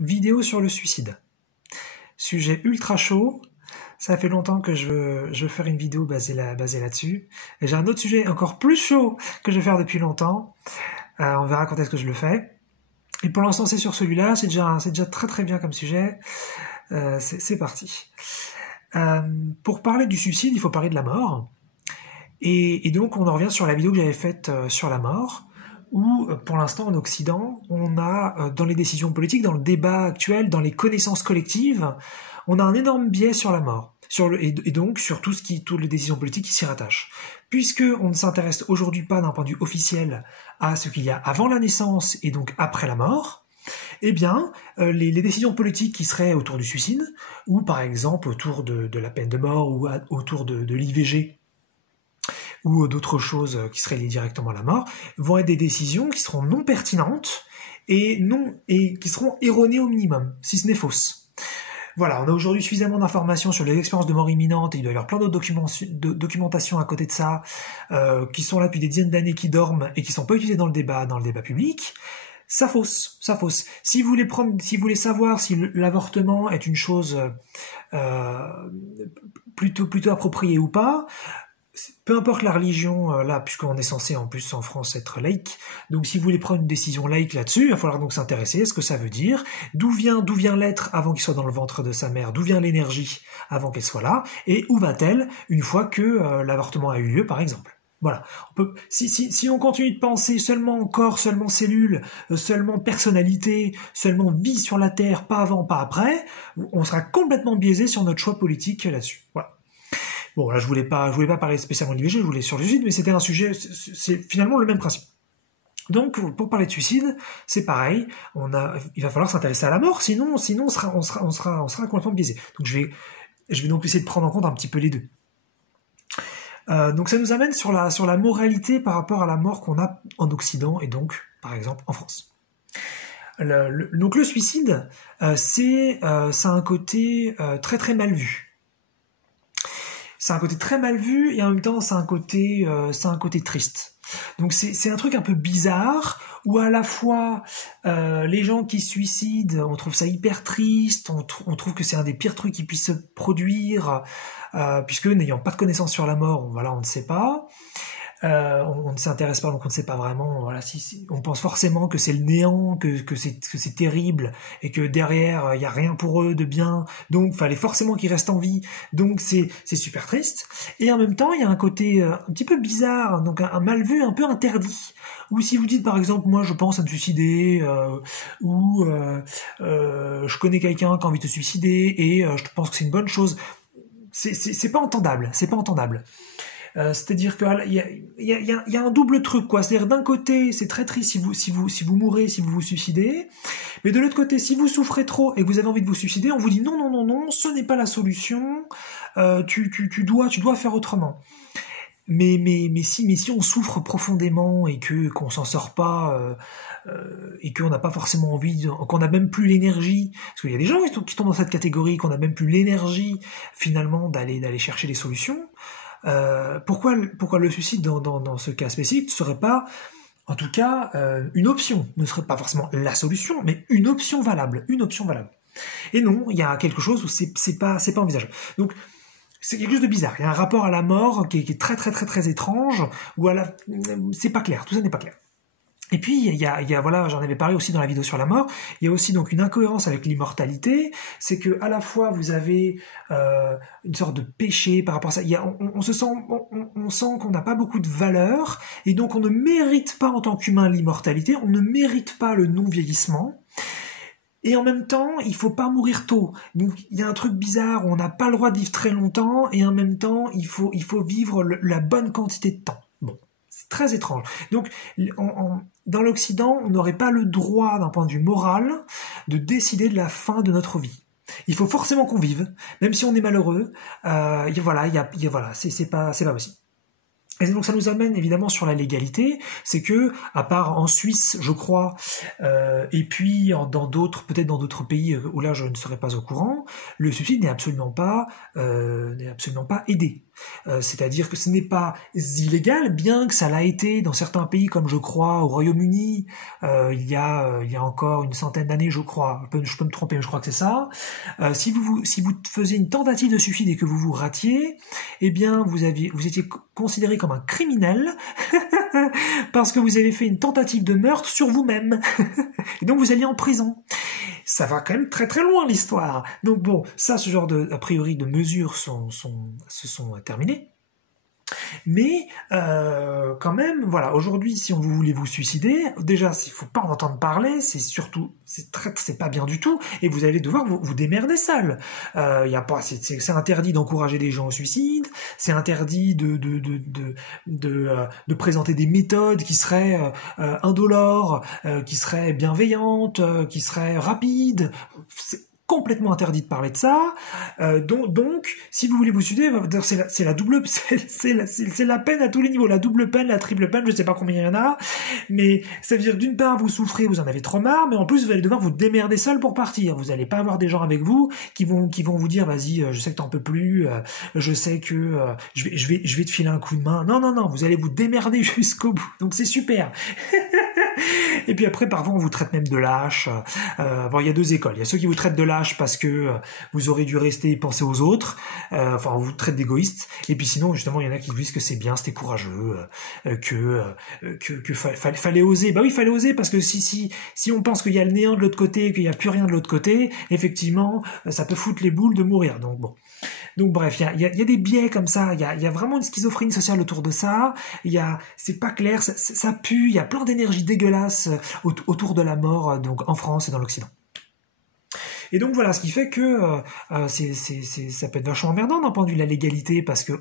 vidéo sur le suicide. Sujet ultra chaud. Ça fait longtemps que je veux faire une vidéo basée là-dessus. Et j'ai un autre sujet encore plus chaud que je veux faire depuis longtemps. On verra quand est-ce que je le fais. Et pour l'instant, c'est sur celui-là. C'est déjà très très bien comme sujet. C'est parti. Pour parler du suicide, il faut parler de la mort. Et donc, on en revient sur la vidéo que j'avais faite sur la mort, où, pour l'instant, en Occident, on a, dans les décisions politiques, dans le débat actuel, dans les connaissances collectives, on a un énorme biais sur la mort. Et donc, sur toutes les décisions politiques qui s'y rattachent. Puisque on ne s'intéresse aujourd'hui pas d'un point de vue officiel à ce qu'il y a avant la naissance et donc après la mort, eh bien, les décisions politiques qui seraient autour du suicide, ou par exemple autour de la peine de mort, ou autour de l'IVG, ou d'autres choses qui seraient liées directement à la mort, vont être des décisions qui seront non pertinentes et qui seront erronées au minimum, si ce n'est fausses. Voilà, on a aujourd'hui suffisamment d'informations sur les expériences de mort imminente, et il doit y avoir plein d'autres documentations à côté de ça, qui sont là depuis des dizaines d'années, qui dorment et qui sont pas utilisées dans le débat public. Ça fausse. Si vous voulez savoir si l'avortement est une chose plutôt appropriée ou pas, peu importe la religion, là, puisqu'on est censé en plus en France être laïque, donc si vous voulez prendre une décision laïque là-dessus, il va falloir donc s'intéresser à ce que ça veut dire, d'où vient l'être avant qu'il soit dans le ventre de sa mère, d'où vient l'énergie avant qu'elle soit là, et où va-t-elle une fois que l'avortement a eu lieu, par exemple. Voilà. Si on continue de penser seulement corps, seulement cellules, seulement personnalité, seulement vie sur la Terre, pas avant, pas après, on sera complètement biaisé sur notre choix politique là-dessus. Voilà. Bon, là, je voulais pas parler spécialement de l'IVG, je voulais sur le suicide, mais c'était un sujet, c'est finalement le même principe. Donc, pour parler de suicide, c'est pareil, il va falloir s'intéresser à la mort, sinon on sera complètement biaisé. Donc, je vais donc essayer de prendre en compte un petit peu les deux. Donc, ça nous amène sur la moralité par rapport à la mort qu'on a en Occident, et donc, par exemple, en France. Donc, le suicide, ça a un côté très très mal vu. C'est un côté très mal vu et en même temps c'est un côté triste. Donc c'est un truc un peu bizarre où à la fois les gens qui se suicident, on trouve ça hyper triste, on trouve que c'est un des pires trucs qui puissent se produire puisque n'ayant pas de connaissances sur la mort, on ne sait pas. On ne s'intéresse pas, donc on ne sait pas vraiment. Voilà, on pense forcément que c'est le néant, que c'est terrible, et que derrière il y a rien pour eux de bien. Donc, fallait forcément qu'ils restent en vie. Donc, c'est super triste. Et en même temps, il y a un côté un petit peu bizarre, donc un mal vu, un peu interdit. Ou si vous dites par exemple, moi je pense à me suicider, ou je connais quelqu'un qui a envie de se suicider et je pense que c'est une bonne chose. C'est pas entendable. C'est pas entendable. C'est-à-dire qu'il y a un double truc, quoi. C'est-à-dire d'un côté, c'est très triste si vous mourrez, si vous vous suicidez, mais de l'autre côté, si vous souffrez trop et que vous avez envie de vous suicider, on vous dit non, ce n'est pas la solution. Tu dois faire autrement. Mais si on souffre profondément et qu'on s'en sort pas et qu'on n'a pas forcément envie, qu'on n'a même plus l'énergie, parce qu'il y a des gens qui tombent dans cette catégorie, qu'on n'a même plus l'énergie finalement d'aller chercher des solutions. Pourquoi le suicide dans ce cas spécifique ne serait pas, en tout cas, une option, ne serait pas forcément la solution, mais une option valable. Et non, il y a quelque chose où c'est pas envisageable. Donc, c'est quelque chose de bizarre. Il y a un rapport à la mort qui est très très très très étrange, où c'est pas clair, tout ça n'est pas clair. Et puis, il y a voilà, j'en avais parlé aussi dans la vidéo sur la mort, il y a aussi donc une incohérence avec l'immortalité, c'est que à la fois vous avez une sorte de péché par rapport à ça, on sent qu'on n'a pas beaucoup de valeur, et donc on ne mérite pas en tant qu'humain l'immortalité, on ne mérite pas le non-vieillissement, et en même temps, il faut pas mourir tôt. Donc il y a un truc bizarre, on n'a pas le droit de vivre très longtemps, et en même temps, il faut vivre la bonne quantité de temps. Bon. C'est très étrange. Donc, dans l'Occident, on n'aurait pas le droit, d'un point de vue moral, de décider de la fin de notre vie. Il faut forcément qu'on vive, même si on est malheureux. C'est pas possible. Et donc ça nous amène évidemment sur la légalité, c'est que, à part en Suisse, je crois, et puis peut-être dans d'autres pays où là je ne serais pas au courant, le suicide n'est absolument pas aidé. C'est-à-dire que ce n'est pas illégal, bien que ça l'a été dans certains pays, comme je crois au Royaume-Uni, il y a encore une centaine d'années, je crois. Je peux me tromper, mais je crois que c'est ça. Si vous faisiez une tentative de suicide et que vous vous ratiez, eh bien vous étiez considéré comme un criminel parce que vous avez fait une tentative de meurtre sur vous-même. Et donc vous alliez en prison. Ça va quand même très très loin l'histoire. Donc bon, ça, ce genre a priori de mesures se sont terminées. Mais quand même, voilà, aujourd'hui, si vous voulez vous suicider, déjà, il faut pas en entendre parler, c'est pas bien du tout, et vous allez devoir vous démerder seul. C'est interdit d'encourager les gens au suicide, c'est interdit de présenter des méthodes qui seraient indolores, qui seraient bienveillantes, qui seraient rapides. C'est complètement interdit de parler de ça. Donc, si vous voulez vous suicider, c'est la double, c'est la peine à tous les niveaux, la double peine, la triple peine, je sais pas combien il y en a, mais ça veut dire d'une part vous souffrez, vous en avez trop marre, mais en plus vous allez devoir vous démerder seul pour partir. Vous allez pas avoir des gens avec vous qui vont vous dire vas-y, je sais que t'en peux plus, je sais que je vais te filer un coup de main. Non, vous allez vous démerder jusqu'au bout. Donc c'est super. Et puis après, parfois, on vous traite même de lâche. Bon, il y a deux écoles. Il y a ceux qui vous traitent de lâche parce que vous aurez dû rester et penser aux autres. Enfin, on vous traite d'égoïste. Et puis sinon, justement, il y en a qui vous disent que c'est bien, c'était courageux, fallait oser. Bah oui, fallait oser parce que si on pense qu'il y a le néant de l'autre côté, qu'il n'y a plus rien de l'autre côté, effectivement, ça peut foutre les boules de mourir. Donc bon. Donc bref, il y a des biais comme ça, il y a vraiment une schizophrénie sociale autour de ça, c'est pas clair, ça pue, il y a plein d'énergie dégueulasse autour de la mort, donc en France et dans l'Occident. Et donc voilà, ce qui fait que ça peut être vachement emmerdant d'un point de vue de la légalité, parce que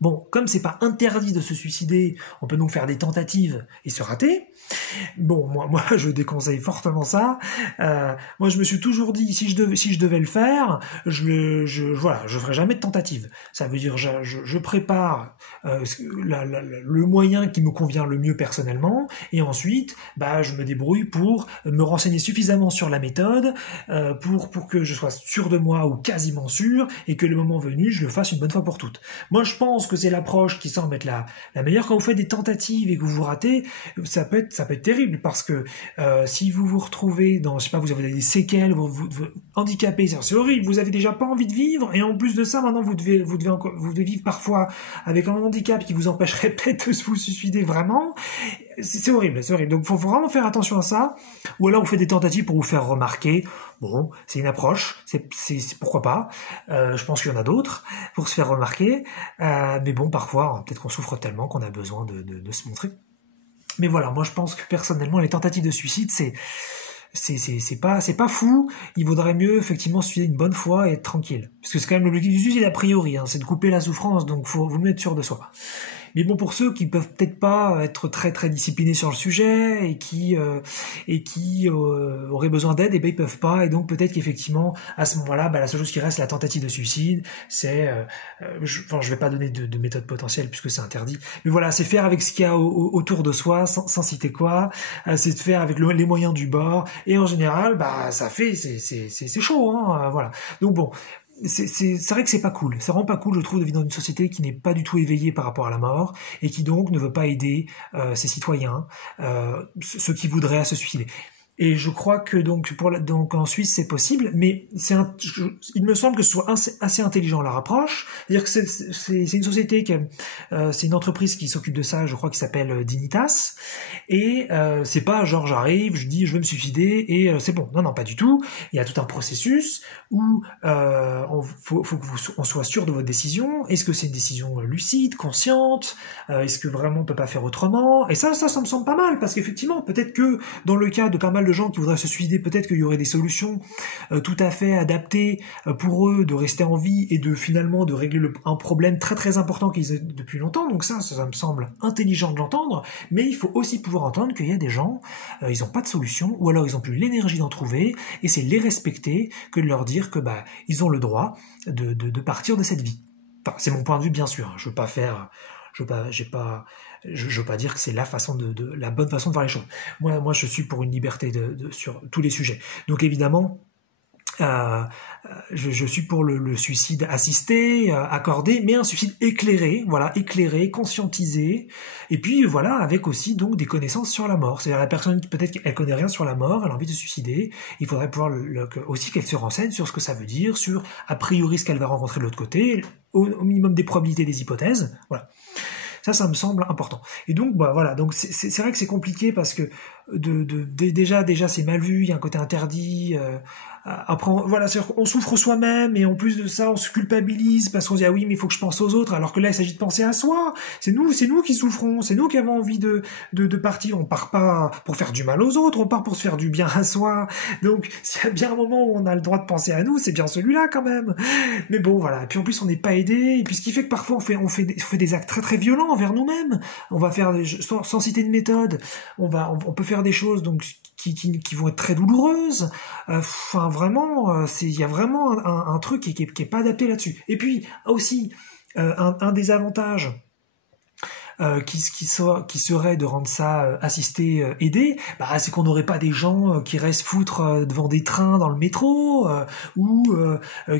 bon, comme c'est pas interdit de se suicider, on peut donc faire des tentatives et se rater. Bon, moi, je déconseille fortement ça. Moi, je me suis toujours dit, si je devais le faire, je ferais jamais de tentative. Ça veut dire, je prépare le moyen qui me convient le mieux personnellement, et ensuite, je me débrouille pour me renseigner suffisamment sur la méthode, pour que je sois sûr de moi ou quasiment sûr, et que le moment venu, je le fasse une bonne fois pour toutes. Moi, je pense que c'est l'approche qui semble être la meilleure. Quand vous faites des tentatives et que vous vous ratez, ça peut être terrible, parce que si vous vous retrouvez dans, je sais pas, vous avez des séquelles, vous handicapés, c'est horrible, vous avez déjà pas envie de vivre, et en plus de ça, maintenant vous devez vivre parfois avec un handicap qui vous empêcherait peut-être de vous suicider vraiment. C'est horrible. Donc faut vraiment faire attention à ça. Ou alors vous faites des tentatives pour vous faire remarquer. Bon, c'est une approche, c'est pourquoi pas. Je pense qu'il y en a d'autres pour se faire remarquer. Mais bon, parfois, peut-être qu'on souffre tellement qu'on a besoin de se montrer. Mais voilà, moi je pense que personnellement, les tentatives de suicide, c'est pas fou. Il vaudrait mieux effectivement se suicider une bonne fois et être tranquille. Parce que c'est quand même l'objectif du suicide a vaut c'est de couper la souffrance, donc faut mieux être sûr de soi. Mais bon, pour ceux qui peuvent peut-être pas être très très disciplinés sur le sujet et qui auraient besoin d'aide, et ils peuvent pas, et donc peut-être qu'effectivement à ce moment-là, la seule chose qui reste, la tentative de suicide, c'est, je vais pas donner de méthode potentielle puisque c'est interdit, mais voilà, c'est faire avec ce qu'il y a autour de soi, sans citer quoi, c'est de faire avec les moyens du bord, et en général, c'est chaud, hein, voilà. Donc bon. C'est vrai que c'est pas cool. C'est vraiment pas cool, je trouve, de vivre dans une société qui n'est pas du tout éveillée par rapport à la mort et qui donc ne veut pas aider ses citoyens, ceux qui voudraient à se suicider. Et je crois que donc en Suisse c'est possible, mais il me semble que ce soit assez intelligent leur approche. C'est-à-dire que c'est une société c'est une entreprise qui s'occupe de ça, je crois, qui s'appelle Dignitas. Et c'est pas genre j'arrive, je dis je veux me suicider et c'est bon. Non, pas du tout. Il y a tout un processus où faut que on soit sûr de votre décision. Est-ce que c'est une décision lucide, consciente? Est-ce que vraiment on peut pas faire autrement? Et ça me semble pas mal, parce qu'effectivement, peut-être que dans le cas de pas mal de gens qui voudraient se suicider, peut-être qu'il y aurait des solutions tout à fait adaptées pour eux de rester en vie et de finalement de régler un problème très très important qu'ils ont depuis longtemps. Donc ça me semble intelligent de l'entendre, mais il faut aussi pouvoir entendre qu'il y a des gens, ils n'ont pas de solution, ou alors ils n'ont plus l'énergie d'en trouver, et c'est les respecter que de leur dire que ils ont le droit de partir de cette vie. Enfin, c'est mon point de vue, bien sûr, hein. Je veux pas dire que c'est la bonne façon de voir les choses. Moi, je suis pour une liberté sur tous les sujets. Donc évidemment, Euh, je suis pour le suicide assisté, accordé, mais un suicide éclairé, voilà, éclairé, conscientisé, et puis voilà, avec aussi donc des connaissances sur la mort. C'est-à-dire la personne peut-être qu'elle connaît rien sur la mort, elle a envie de se suicider, il faudrait pouvoir aussi qu'elle se renseigne sur ce que ça veut dire, sur a priori ce qu'elle va rencontrer de l'autre côté, au minimum des probabilités des hypothèses, voilà. Ça me semble important. Et donc, bah voilà, donc c'est vrai que c'est compliqué parce que déjà c'est mal vu, il y a un côté interdit. Après, voilà, on souffre soi-même et en plus de ça, on se culpabilise parce qu'on se dit ah oui, mais il faut que je pense aux autres, alors que là, il s'agit de penser à soi. C'est nous qui souffrons, c'est nous qui avons envie de partir. On part pas pour faire du mal aux autres, on part pour se faire du bien à soi. Donc, s'il y a bien un moment où on a le droit de penser à nous, c'est bien celui-là quand même. Mais bon, voilà. Et puis en plus, on n'est pas aidé. Et puis ce qui fait que parfois, on fait des actes très très violents envers nous-mêmes. On va faire sans citer de méthode, on peut faire des choses donc qui vont être très douloureuses. Enfin, vraiment, il y a vraiment un truc qui est pas adapté là-dessus. Et puis aussi, un des avantages qui serait de rendre ça assisté, aidé, bah, c'est qu'on n'aurait pas des gens qui restent foutre devant des trains dans le métro, ou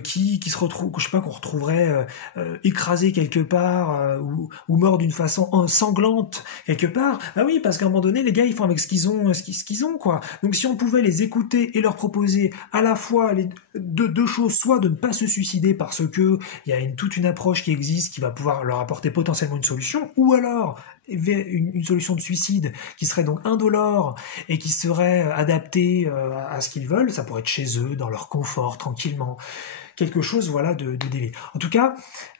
qui se retrouvent, je sais pas, qu'on retrouverait écrasé quelque part, ou mort d'une façon sanglante quelque part. Ah oui, parce qu'à un moment donné, les gars, ils font avec ce qu'ils ont, quoi. Donc si on pouvait les écouter et leur proposer à la fois les deux choses, soit de ne pas se suicider parce que il y a toute une approche qui existe qui va pouvoir leur apporter potentiellement une solution, ou alors une solution de suicide qui serait donc indolore et qui serait adaptée à ce qu'ils veulent, ça pourrait être chez eux, dans leur confort, tranquillement. Quelque chose, voilà, de délai. En tout cas,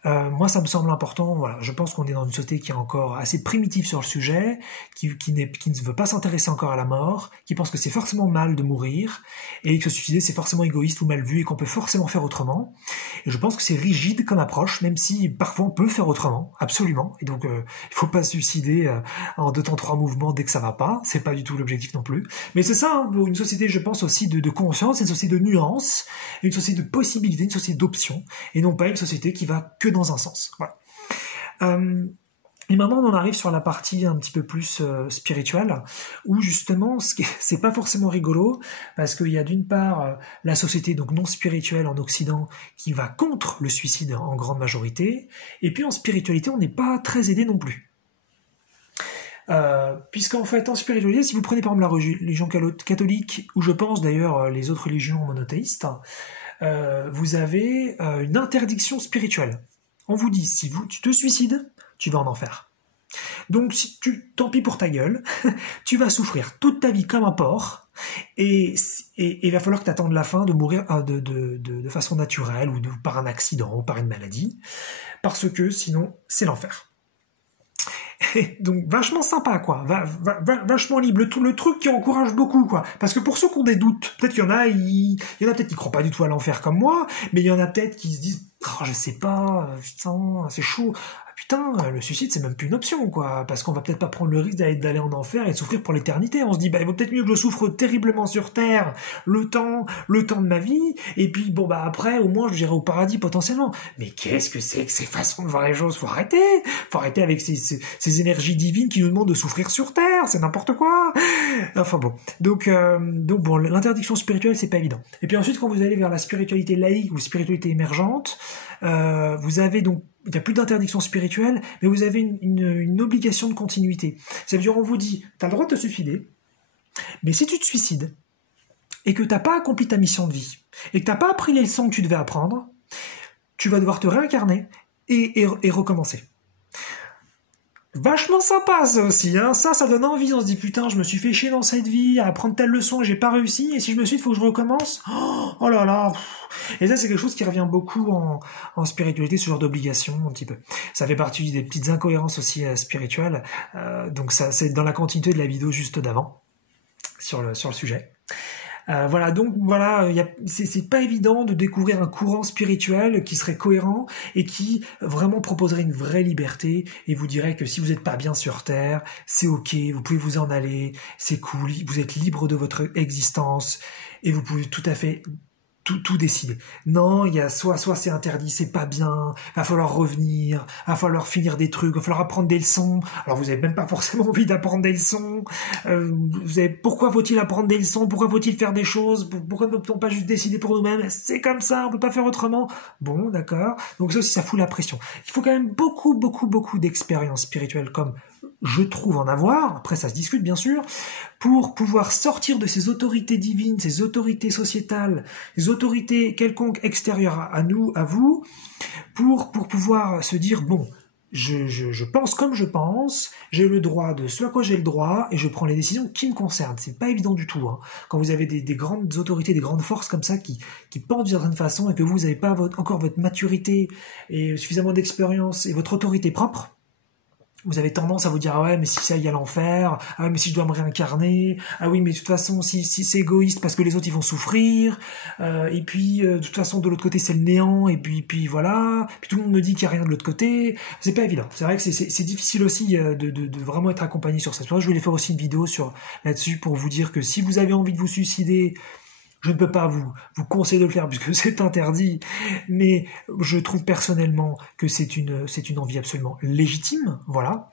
moi, ça me semble important. Voilà, je pense qu'on est dans une société qui est encore assez primitive sur le sujet, qui ne veut pas s'intéresser encore à la mort, qui pense que c'est forcément mal de mourir, et que se suicider, c'est forcément égoïste ou mal vu, et qu'on peut forcément faire autrement. Et je pense que c'est rigide comme approche, même si parfois on peut faire autrement, absolument. Et donc, il faut pas se suicider en 2 temps 3 mouvements dès que ça va pas. C'est pas du tout l'objectif non plus. Mais c'est ça, hein, une société, je pense aussi de conscience, une société de nuances, une société de possibilités, une société d'options, et non pas une société qui va que dans un sens. Voilà. Et maintenant, on en arrive sur la partie un petit peu plus spirituelle, où justement, c'est pas forcément rigolo, parce qu'il y a d'une part la société donc non spirituelle en Occident qui va contre le suicide en grande majorité, et puis en spiritualité, on n'est pas très aidé non plus. Puisqu'en fait, en spiritualité, si vous prenez par exemple la religion catholique, ou je pense d'ailleurs les autres religions monothéistes, vous avez une interdiction spirituelle. On vous dit, si tu te suicides, tu vas en enfer. Donc, tant pis pour ta gueule, tu vas souffrir toute ta vie comme un porc, et il va falloir que tu attendes la fin de mourir de façon naturelle, ou par un accident, ou par une maladie, parce que sinon, c'est l'enfer. Donc vachement sympa, quoi, vachement libre, le truc qui encourage beaucoup, quoi, parce que pour ceux qui ont des doutes, peut-être qu'il y en a, peut-être qui croient pas du tout à l'enfer comme moi, mais il y en a peut-être qui se disent oh, je sais pas, putain, c'est chaud. Putain, le suicide c'est même plus une option, quoi, parce qu'on va peut-être pas prendre le risque d'aller en enfer et de souffrir pour l'éternité. On se dit bah il vaut peut-être mieux que je souffre terriblement sur terre le temps de ma vie, et puis bon bah après au moins je j'irai au paradis potentiellement. Mais qu'est-ce que c'est que ces façons de voir les choses? Faut arrêter avec ces énergies divines qui nous demandent de souffrir sur terre, c'est n'importe quoi. Enfin bon, donc bon, l'interdiction spirituelle c'est pas évident. Et puis ensuite quand vous allez vers la spiritualité laïque ou spiritualité émergente, vous avez donc il n'y a plus d'interdiction spirituelle, mais vous avez une obligation de continuité. Ça veut dire, on vous dit, tu as le droit de te suicider, mais si tu te suicides, et que tu n'as pas accompli ta mission de vie, et que tu n'as pas appris les leçons que tu devais apprendre, tu vas devoir te réincarner et recommencer. Vachement sympa ça aussi, hein. Ça donne envie, on se dit putain je me suis fait chier dans cette vie à apprendre telle leçon et j'ai pas réussi, et si je me suis, il faut que je recommence. Oh là là. Et ça c'est quelque chose qui revient beaucoup en spiritualité, ce genre d'obligation un petit peu. Ça fait partie des petites incohérences aussi spirituelles, donc ça c'est dans la continuité de la vidéo juste d'avant sur le sujet. Voilà, donc voilà, c'est pas évident de découvrir un courant spirituel qui serait cohérent et qui vraiment proposerait une vraie liberté et vous dirait que si vous n'êtes pas bien sur Terre, c'est ok, vous pouvez vous en aller, c'est cool, vous êtes libre de votre existence et vous pouvez tout à fait tout décider. Non, il y a soit c'est interdit, c'est pas bien, va falloir revenir, va falloir finir des trucs, va falloir apprendre des leçons. Alors vous avez même pas forcément envie d'apprendre des leçons. Pourquoi faut-il apprendre des leçons? Pourquoi faut-il faire des choses? Pourquoi ne peut-on pas juste décider pour nous-mêmes? C'est comme ça, on peut pas faire autrement. Bon, d'accord. Donc ça aussi, ça fout la pression. Il faut quand même beaucoup d'expériences spirituelles, comme je trouve en avoir, après ça se discute bien sûr, pour pouvoir sortir de ces autorités divines, ces autorités sociétales, ces autorités quelconques extérieures à nous, à vous, pour pouvoir se dire, bon, je pense comme je pense, j'ai le droit de ce à quoi j'ai le droit, et je prends les décisions qui me concernent. C'est pas évident du tout, hein. Quand vous avez des grandes autorités, des grandes forces comme ça qui pensent d'une certaine façon, et que vous n'avez pas encore votre maturité et suffisamment d'expérience et votre autorité propre, vous avez tendance à vous dire, ah ouais, mais si ça y est à l'enfer, ah ouais, mais si je dois me réincarner, ah oui, mais de toute façon, si c'est égoïste parce que les autres ils vont souffrir, et puis de toute façon de l'autre côté c'est le néant, et puis voilà, puis tout le monde me dit qu'il n'y a rien de l'autre côté, c'est pas évident. C'est vrai que c'est difficile aussi de vraiment être accompagné sur ça. Moi, je voulais faire aussi une vidéo là-dessus pour vous dire que si vous avez envie de vous suicider, je ne peux pas vous conseiller de le faire puisque c'est interdit, mais je trouve personnellement que c'est une envie absolument légitime, voilà.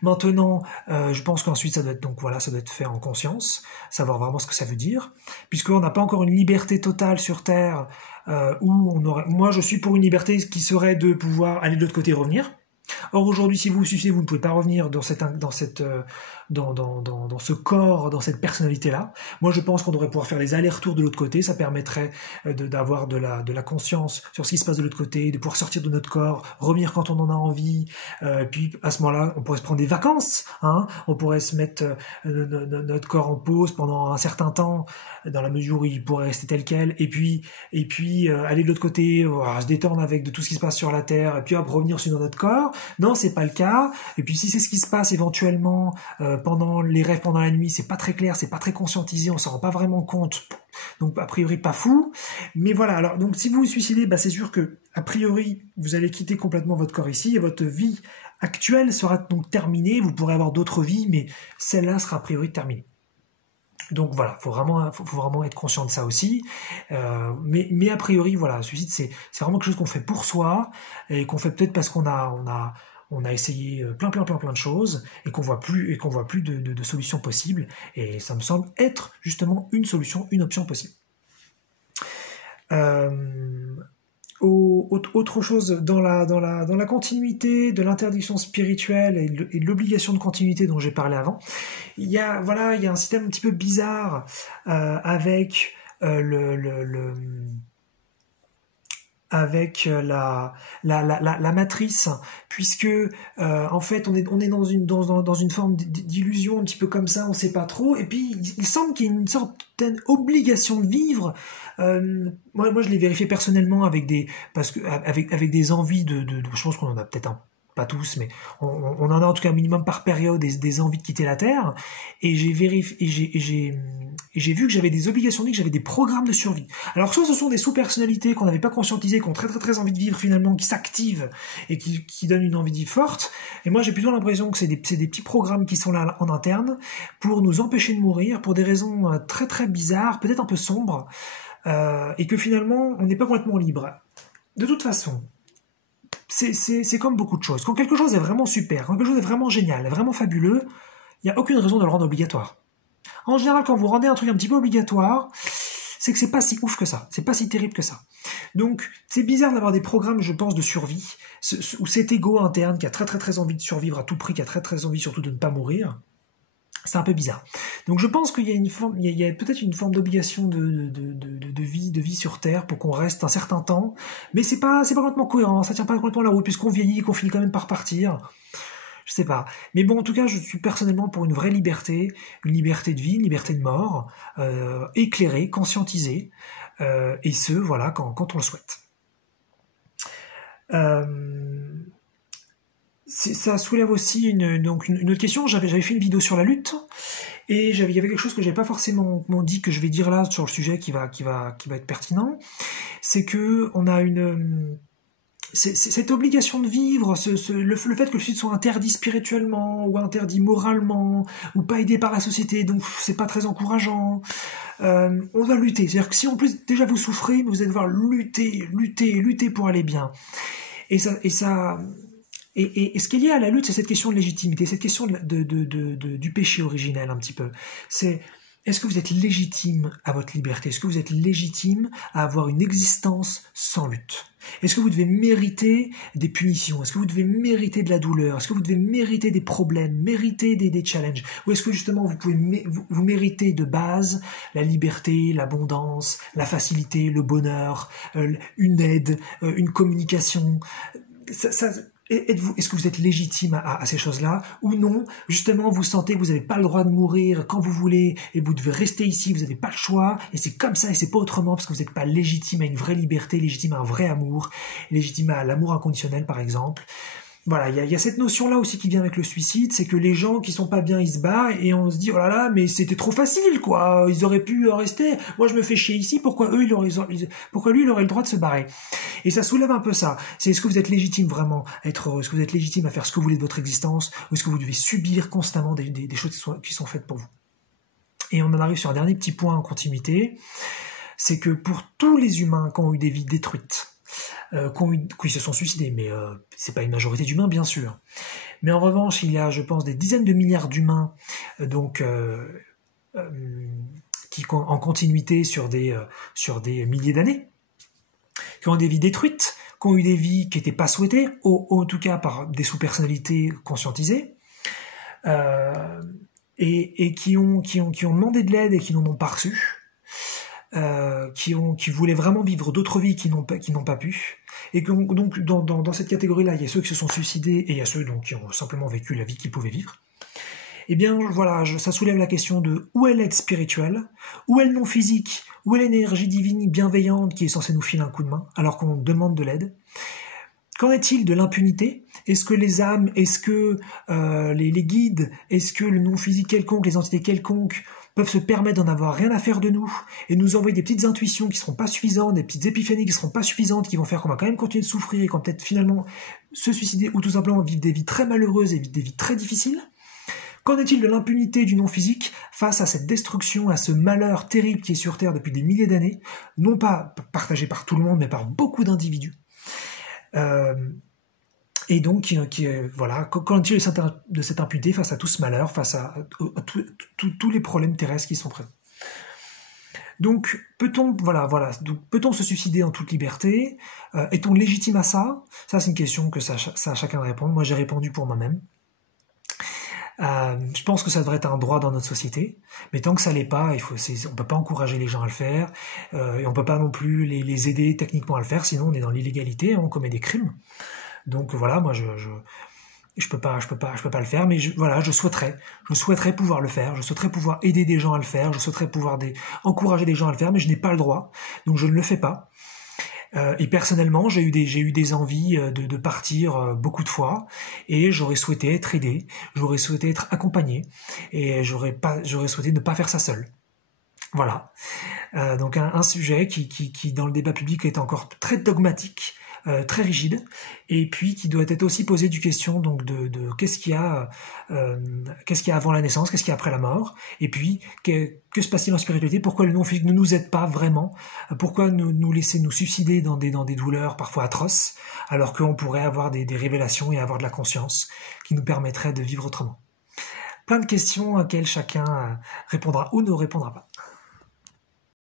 Maintenant, je pense qu'ensuite ça doit être fait en conscience, savoir vraiment ce que ça veut dire, puisqu'on n'a pas encore une liberté totale sur Terre où on aurait. Moi, je suis pour une liberté qui serait de pouvoir aller de l'autre côté et revenir. Or aujourd'hui, si vous vous suicidez, vous ne pouvez pas revenir dans ce corps, dans cette personnalité-là. Moi, je pense qu'on devrait pouvoir faire les allers-retours de l'autre côté. Ça permettrait d'avoir de la conscience sur ce qui se passe de l'autre côté, de pouvoir sortir de notre corps, revenir quand on en a envie. Puis à ce moment-là, on pourrait se prendre des vacances, hein. On pourrait se mettre notre corps en pause pendant un certain temps, dans la mesure où il pourrait rester tel quel. Et puis aller de l'autre côté, se détendre avec de tout ce qui se passe sur la Terre, et puis hop, revenir sur notre corps. Non, c'est pas le cas. Et puis si c'est ce qui se passe éventuellement pendant les rêves, pendant la nuit, c'est pas très clair, c'est pas très conscientisé, on s'en rend pas vraiment compte. Donc a priori pas fou. Mais voilà. Alors donc si vous vous suicidez, c'est sûr que a priori vous allez quitter complètement votre corps ici et votre vie actuelle sera donc terminée. Vous pourrez avoir d'autres vies, mais celle-là sera a priori terminée. Donc voilà, faut vraiment être conscient de ça aussi. Mais a priori, voilà, le suicide c'est vraiment quelque chose qu'on fait pour soi et qu'on fait peut-être parce qu'on a essayé plein de choses et qu'on voit plus de solutions possibles. Et ça me semble être justement une solution, une option possible. Autre chose dans la continuité de l'interdiction spirituelle et de l'obligation de continuité dont j'ai parlé avant, il y a un système un petit peu bizarre avec la matrice, puisque en fait on est dans une forme d'illusion un petit peu comme ça, on sait pas trop, et puis il semble qu'il y ait une certaine obligation de vivre. Moi je l'ai vérifié personnellement avec des envies je pense qu'on en a peut-être pas tous, mais on en a en tout cas un minimum par période des envies de quitter la Terre, et j'ai vérifié, et j'ai vu que j'avais des obligations de vie, que j'avais des programmes de survie. Alors soit ce sont des sous-personnalités qu'on n'avait pas conscientisées, qui ont très envie de vivre finalement, qui s'activent et qui donnent une envie de vie forte, et moi j'ai plutôt l'impression que c'est des petits programmes qui sont là en interne pour nous empêcher de mourir, pour des raisons très bizarres, peut-être un peu sombres, et que finalement on n'est pas complètement libre. De toute façon, c'est comme beaucoup de choses. Quand quelque chose est vraiment super, quand quelque chose est vraiment génial, vraiment fabuleux, il n'y a aucune raison de le rendre obligatoire. En général, quand vous rendez un truc un petit peu obligatoire, c'est que c'est pas si ouf que ça, c'est pas si terrible que ça. Donc, c'est bizarre d'avoir des programmes, je pense, de survie, où cet ego interne qui a très envie de survivre à tout prix, qui a très envie surtout de ne pas mourir, c'est un peu bizarre. Donc je pense qu'il y a peut-être une forme d'obligation de vie sur Terre pour qu'on reste un certain temps, mais c'est pas complètement cohérent, ça tient pas complètement la route, puisqu'on vieillit et qu'on finit quand même par partir. Je sais pas. Mais bon, en tout cas, je suis personnellement pour une vraie liberté, une liberté de vie, une liberté de mort, éclairée, conscientisée, et ce, voilà, quand on le souhaite. Ça soulève aussi une autre question. J'avais fait une vidéo sur la lutte, et il y avait quelque chose que j'avais pas forcément dit, que je vais dire là sur le sujet qui va être pertinent. C'est que on a cette obligation de vivre, le fait que le suicide soit interdit spirituellement, ou interdit moralement, ou pas aidé par la société, donc c'est pas très encourageant. On doit lutter. C'est-à-dire que si en plus déjà vous souffrez, vous allez devoir lutter pour aller bien. Et ce qui est lié à la lutte, c'est cette question de légitimité, cette question du péché originel un petit peu. C'est est-ce que vous êtes légitime à votre liberté? Est-ce que vous êtes légitime à avoir une existence sans lutte? Est-ce que vous devez mériter des punitions? Est-ce que vous devez mériter de la douleur? Est-ce que vous devez mériter des problèmes, mériter des challenges? Ou est-ce que justement vous pouvez vous méritez de base la liberté, l'abondance, la facilité, le bonheur, une aide, une communication? Est-ce que vous êtes légitime à ces choses-là ou non? Justement, vous sentez que vous n'avez pas le droit de mourir quand vous voulez et vous devez rester ici, vous n'avez pas le choix et c'est comme ça et c'est pas autrement parce que vous n'êtes pas légitime à une vraie liberté, légitime à un vrai amour, légitime à l'amour inconditionnel par exemple. Voilà, il y a cette notion-là aussi qui vient avec le suicide, c'est que les gens qui sont pas bien, ils se barrent et on se dit oh là là, mais c'était trop facile quoi, ils auraient pu rester. Moi je me fais chier ici, pourquoi pourquoi lui il aurait le droit de se barrer? Et ça soulève un peu ça. C'est est-ce que vous êtes légitime vraiment à être heureux? Est-ce que vous êtes légitime à faire ce que vous voulez de votre existence? Ou est-ce que vous devez subir constamment des choses qui sont faites pour vous? Et on en arrive sur un dernier petit point en continuité, c'est que pour tous les humains qui ont eu des vies détruites, qui se sont suicidés, mais c'est pas une majorité d'humains bien sûr. Mais en revanche, il y a, je pense, des dizaines de milliards d'humains, qui en continuité sur des milliers d'années, qui ont des vies détruites, qui ont eu des vies qui n'étaient pas souhaitées, en tout cas par des sous-personnalités conscientisées, et qui ont demandé de l'aide et qui n'en ont pas reçu. Qui voulaient vraiment vivre d'autres vies qui n'ont pas pu, et que, donc dans cette catégorie-là, il y a ceux qui se sont suicidés et il y a ceux donc qui ont simplement vécu la vie qu'ils pouvaient vivre. Eh bien voilà, ça soulève la question de où est l'aide spirituelle, où est le non physique, où est l'énergie divine bienveillante qui est censée nous filer un coup de main alors qu'on demande de l'aide. Qu'en est-il de l'impunité? Est-ce que les âmes, est-ce que les guides, est-ce que le non physique quelconque, les entités quelconques peuvent se permettre d'en avoir rien à faire de nous et nous envoyer des petites intuitions qui seront pas suffisantes, des petites épiphanies qui seront pas suffisantes, qui vont faire qu'on va quand même continuer de souffrir et qu'on va peut-être finalement se suicider ou tout simplement vivre des vies très malheureuses et des vies très difficiles? Qu'en est-il de l'impunité du non-physique face à cette destruction, à ce malheur terrible qui est sur Terre depuis des milliers d'années, non pas partagé par tout le monde mais par beaucoup d'individus? Et donc, voilà, qu'en est-il de cette impunité face à tout ce malheur, face à tous les problèmes terrestres qui sont présents? Donc, peut-on se suicider en toute liberté? Est-on légitime à ça? Ça, c'est une question que ça à chacun de répondre. Moi, j'ai répondu pour moi-même. Je pense que ça devrait être un droit dans notre société, mais tant que ça l'est pas, on peut pas encourager les gens à le faire, et on peut pas non plus les aider techniquement à le faire, sinon on est dans l'illégalité, on commet des crimes. Donc voilà, moi je peux pas le faire, mais je souhaiterais pouvoir le faire, je souhaiterais pouvoir aider des gens à le faire, je souhaiterais pouvoir encourager des gens à le faire, mais je n'ai pas le droit, donc je ne le fais pas. Et personnellement, j'ai eu des envies de partir beaucoup de fois, et j'aurais souhaité être aidé, j'aurais souhaité être accompagné, et j'aurais souhaité ne pas faire ça seul. Voilà. Donc un sujet qui dans le débat public est encore très dogmatique, très rigide, et puis qui doit être aussi posé du question donc de qu'est-ce qu'il y a avant la naissance, qu'est-ce qu'il y a après la mort, et puis que se passe-t-il en spiritualité, pourquoi le non-physique ne nous aide pas vraiment, pourquoi nous laisser nous suicider dans des douleurs parfois atroces, alors qu'on pourrait avoir des révélations et avoir de la conscience qui nous permettrait de vivre autrement. Plein de questions auxquelles chacun répondra ou ne répondra pas.